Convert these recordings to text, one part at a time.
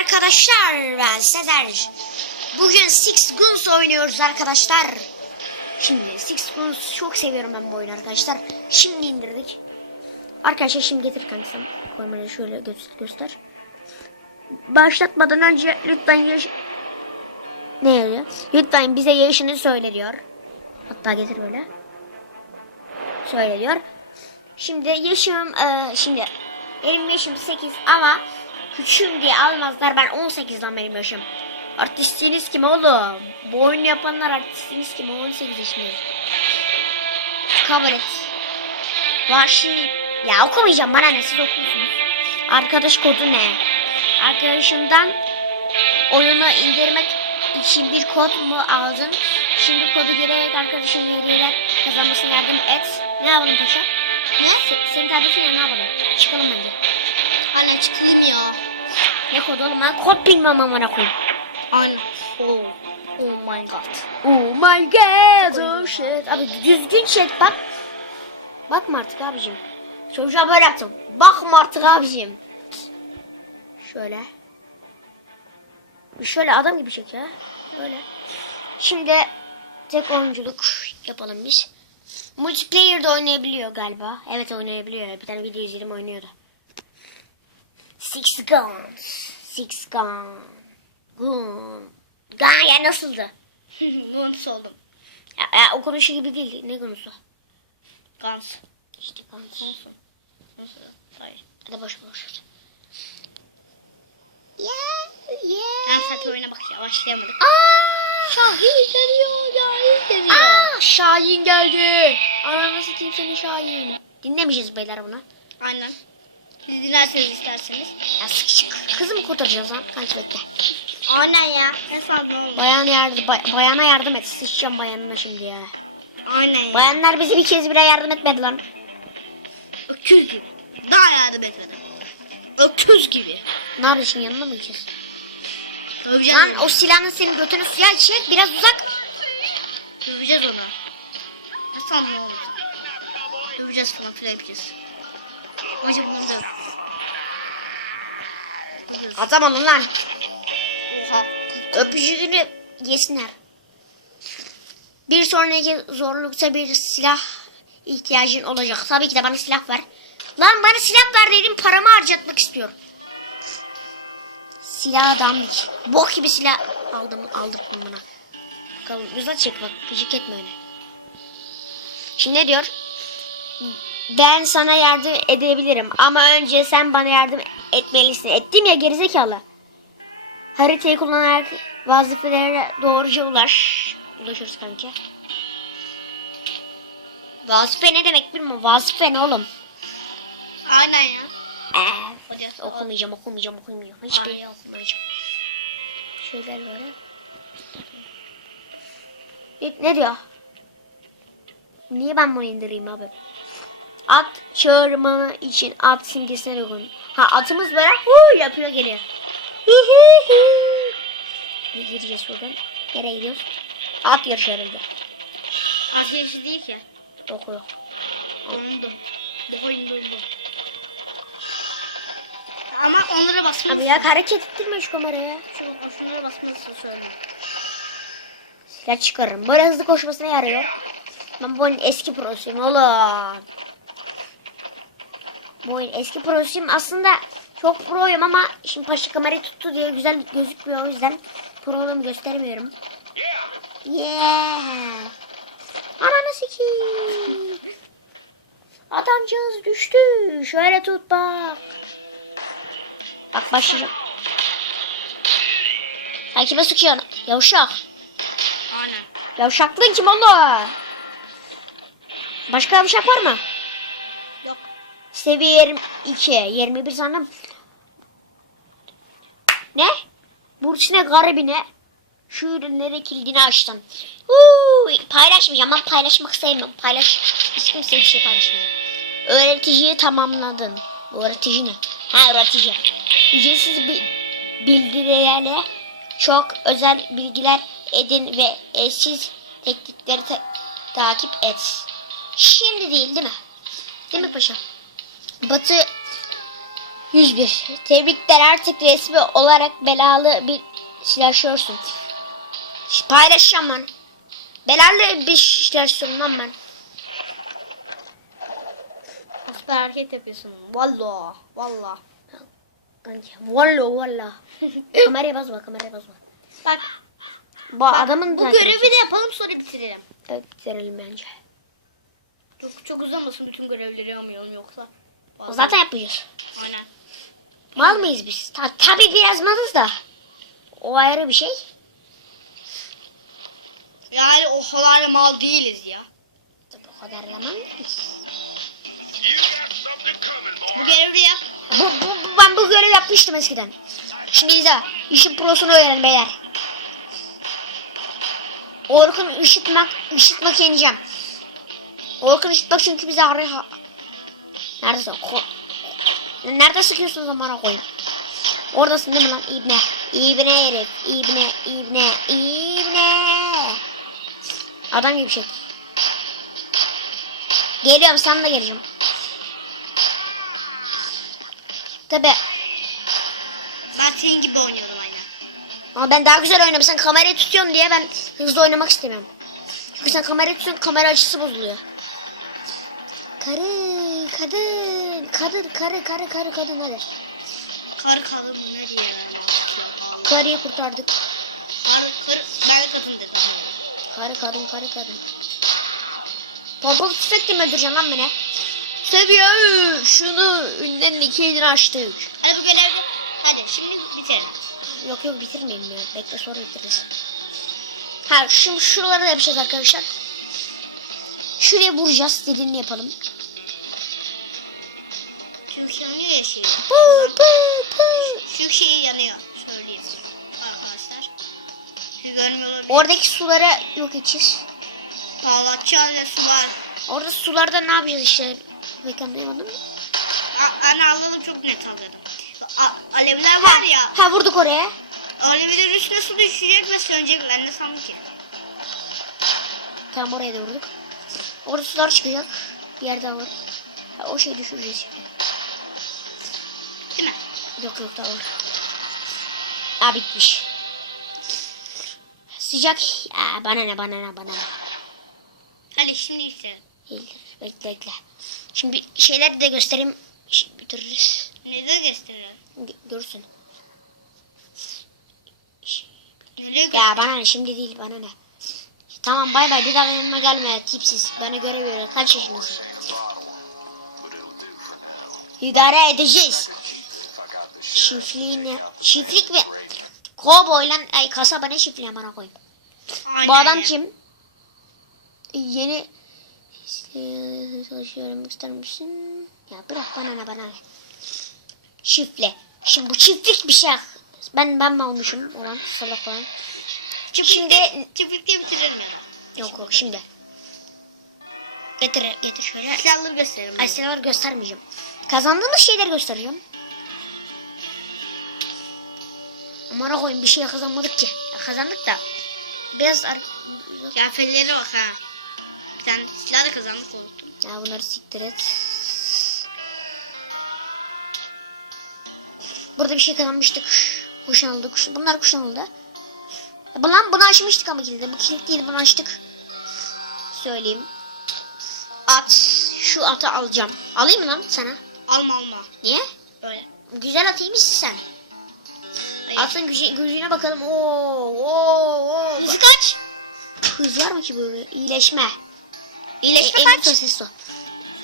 arkadaşlar ben Sezer. Bugün Six Guns oynuyoruz arkadaşlar. Şimdi Six Guns çok seviyorum ben bu oyunu arkadaşlar. Şimdi indirdik. Arkadaşlar şimdi getir kankam. Koymayı şöyle gö- göster. Başlatmadan önce lütfen yaş... Ne yazıyor? Lütfen bize yaşını söyle diyor. Hatta getir böyle. Söyle diyor. Şimdi yaşım e, şimdi benim yaşım 8 ama küçüğüm diye almazlar. Ben 18 lan benim yaşım. Artistiniz kim oğlum? Bu oyunu yapanlar artistiniz kim? 18 yaşındayım. Kabul et. Vahşi. Ya okumayacağım bana ne siz okursunuz. Arkadaş kodu ne? Arkadaşımdan oyunu indirmek için bir kod mu aldın? Şimdi kodu girerek arkadaşın hediyeler kazanmasına yardım et. Ne yapalım paşa? Ne? Se- senin kardeşin ya ne yapalım? Çıkalım bence. Anne çıkayım ya. Ne kod oğlum ben kod bilmem amına koyayım. Anne. Oh. Oh my god. Oh my god oh shit. Abi düzgün chat bak. Bakma artık abicim. Çocuğa böyle yaptım. Bakma artık abicim. Şöyle. Şöyle adam gibi çek ya. Böyle. Şimdi tek oyunculuk yapalım biz. Multiplayer de oynayabiliyor galiba. Evet oynayabiliyor. Bir tane video izledim oynuyordu. Six Guns. Six Gun. Gun. Gun ya nasıldı? Guns oldum. Ya, ya o konuşu gibi değil. Ne konusu? Guns. İşte Guns. Nasıl? Hayır. Hadi boş boş. ver. Ya Ben zaten oyuna bak başlayamadık. Aa! Şahin geliyor. Şahin geliyor. Aa! Şahin geldi. Ananı sikeyim seni Şahin. Dinlemişiz beyler bunu. Aynen. Siz dilerseniz isterseniz. Ya sıkışık. Kızı mı kurtaracağız lan? Kanki bekle. Aynen ya. Ne sandın? Bayan yardım, bay- bayana yardım et. Sıçacağım bayanına şimdi ya. Aynen ya. Bayanlar bize bir kez bile yardım etmedi lan. Öküz gibi. Daha yardım etmedi. Öküz gibi. Ne yapıyorsun yanına mı gideceğiz? Döveceğiz Lan onu. o silahın senin götünü suya çek biraz uzak. Döveceğiz onu. Ne sandın oğlum? Döveceğiz falan filan yapacağız. Bunu. Adam olun lan. Oha. Öpücüğünü yesinler. Bir sonraki zorlukta bir silah ihtiyacın olacak. Tabii ki de bana silah ver. Lan bana silah ver dedim paramı harcatmak istiyorum. Silah dandik. Bok gibi silah aldım aldırdım bana. Bakalım güzel çek bak gıcık etme öyle. Şimdi ne diyor? Ben sana yardım edebilirim ama önce sen bana yardım etmelisin. Ettim ya gerizekalı. Haritayı kullanarak vazifelere doğruca ulaş. Ulaşırız kanki. Vazife ne demek bilmiyorum. Vazife ne oğlum? Aynen ya. Ee, okumayacağım, okumayacağım, okumayacağım. Hiçbir Aynen. okumayacağım. Şöyle böyle. Ne, ne diyor? Niye ben bunu indireyim abi? At çağırma için at simgesine uygun. Ha atımız böyle hu yapıyor geliyor. Hu hu hu. Şimdi Gireceğiz buradan. Nereye gidiyoruz? At yarışı herhalde. Ateşi değil ki. Yok yok. Bu oyun dondu. Ama onlara basmanı Abi ya hareket ettirme şu kameraya. Şu şunlara basmanızı söyledim. Silah çıkarırım. Böyle hızlı koşmasına yarıyor. Ben bu oyunun eski prosuyum oğlum. Bu oyun eski prosuyum. Aslında çok proyum ama şimdi paşa kamerayı tuttu diye güzel gözükmüyor. O yüzden proluğumu göstermiyorum. Yeah. Ananı sikeyim. Adamcağız düştü. Şöyle tut bak. Bak başlayacağım. Sen kime sıkıyorsun? Yavşak. Aynen. Yavşaklığın kim oğlum? Başka yavşak var mı? Seviye 22. 21 sandım. Ne? Burçine garibine şu ürünleri kilidini açtın. Uuu, paylaşmayacağım. Ben paylaşmak sevmiyorum. Paylaş. Hiç kimse bir şey paylaşmıyor. Öğreticiyi tamamladın. Öğretici ne? Ha öğretici. Ücretsiz bir bildirilerle çok özel bilgiler edin ve eşsiz teknikleri ta- takip et. Şimdi değil değil mi? Değil mi paşa? Batı 101. Tebrikler artık resmi olarak belalı bir silahşörsün. Paylaşacağım ben. Belalı bir silahşörsün lan ben. Süper hareket yapıyorsun. Valla. Valla. Kanki. Valla valla. kameraya basma kameraya basma. Bak Bu adamın bu görevi edecek. de yapalım sonra bitirelim. Evet bitirelim bence. Çok çok uzamasın bütün görevleri yapmayalım yoksa. O zaten yapacağız. Aynen. Mal mıyız biz? Ta tabii biraz malız da. O ayrı bir şey. Yani o kadar mal değiliz ya. Tabii o kadar zaman değiliz. Bu görevi yap. Bu, bu, bu- ben bu görevi yapmıştım eskiden. Şimdi izle. İşin prosunu öğrenin beyler. Orkun ışıtmak, ışıtmak yeneceğim. Orkun ışıtmak çünkü bize arıyor. Neredesin? Ko- Nerede sıkıyorsun zamana koyayım? Oradasın değil mi lan İbne? İbne herif. İbne, İbne, İbne. Adam gibi bir şey. Geliyorum sen de geleceğim. Tabi Ben senin gibi oynuyorum aynen. Ama ben daha güzel oynuyorum. Sen kamerayı tutuyorsun diye ben hızlı oynamak istemiyorum. Çünkü sen kamerayı tutuyorsun kamera açısı bozuluyor. Karı, kadın, kadın, karı, karı, karı, kadın hadi. Karı kadın ne diye. Karıyı kurtardık. Karı, karı, ben kadın dedim. Karı, kadın, karı, kadın. Pompalı tüfekle mi öldüreceksin lan beni? Seviye üç. Şunu ünden iki elini açtık. Hadi bu görevi. Hadi şimdi bitirelim. Yok yok bitirmeyeyim ya. Bekle sonra bitiririz. Ha şimdi şuraları da yapacağız arkadaşlar. Şuraya vuracağız. Dediğini yapalım. Ya şey. Pu pu pu. Şu şey yanıyor. Söyleyeyim. Arkadaşlar. Siz görmüyor olabilir. Oradaki sulara yok edeceğiz. Parlatacağın ne su var. Orada sularda ne yapacağız işte? Pek anlayamadım. A- Anne anladım çok net anladım. A- alevler var ya. Ha vurduk oraya. Alevlerin üstüne su düşecek ve sönecek. Ben de sandım ki. Tamam oraya da vurduk. Orada sular çıkacak. Bir yer daha var. Ha, o şeyi düşüreceğiz şimdi. Yok yok daha var. Aa bitmiş. Sıcak. Aa, bana ne bana ne bana ne. Hadi şimdi işte. Bekle bekle. Şimdi şeyleri de göstereyim. Şimdi bitiririz. Ne de gösteriyor? Gö- Görürsün. Ya bana ne şimdi değil bana ne. Tamam bay bay bir daha yanıma gelme tipsiz. Bana göre göre kaç yaşındasın? İdare edeceğiz. Çiftliğini. Çiftlik mi? Kovboyla ay kasaba ne çiftliği bana koyayım. Aynen Bu adam kim? Yeni çalışıyorum ister misin? Ya bırak bana ne bana ne. Çiftli. Şimdi bu çiftlik bir şey. Ben ben mi almışım olan salak falan. Şimdi Çiftlikte bitirelim ya. yok yok şimdi. Getir getir şöyle. Silahları gösterelim. Ay silahları göstermeyeceğim. Kazandığımız şeyleri göstereceğim. Amına koyayım bir şey kazanmadık ki. Ya kazandık da. Biraz ar- Kıyafetleri bak ha. Bir tane silah da kazandık unuttum. Ya bunları siktir et. Burada bir şey kazanmıştık. Kuşanıldı. Kuş... Bunlar kuşanıldı. Ya bu lan bunu açmıştık ama kilidi. Bu kilit değil bunu açtık. Söyleyeyim. At. Şu atı alacağım. Alayım mı lan sana? Alma alma. Niye? Böyle. Güzel atayım mısın sen? Atın gücü, gücüne bakalım. Oo, oo, oo. Hızı kaç? Hız var mı ki böyle? İyileşme. İyileşme E, kaç? elli sesi o.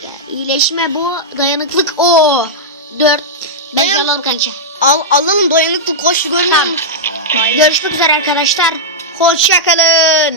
Ya, iyileşme bu. Dayanıklık o. Dört. Bence Dayan- alalım kanka. Al, alalım dayanıklı koş görmüyor Tamam. Görüşmek üzere arkadaşlar. Hoşçakalın.